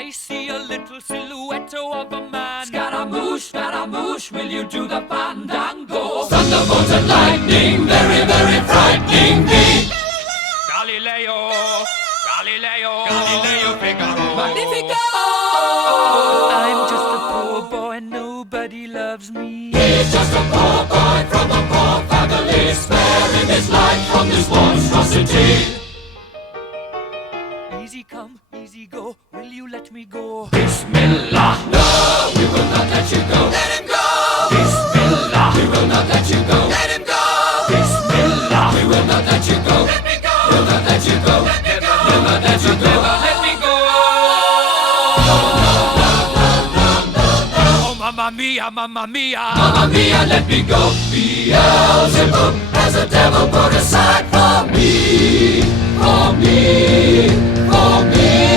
I see a little silhouette of a man. Scaramouche, will you do the fandango? Thunderbolt and lightning, very, very frightening me. Galileo, Galileo Figaro. Magnifico! I'm just a poor boy, nobody loves me. He's just a poor boy from a poor family, sparing his life from this monstrosity. Easy come, easy go, will you let me go? Bismillah, no, we will not let you go. Let him go. Bismillah, we will not let you go. Let him go. Bismillah, we will not let you go. Let me go. We'll not let you go. Let me go. We'll not let you go. Never let me go. Oh, mamma mia, mamma mia. Mamma mia, let me go. Beelzebub has a devil put aside for me, for me, for me.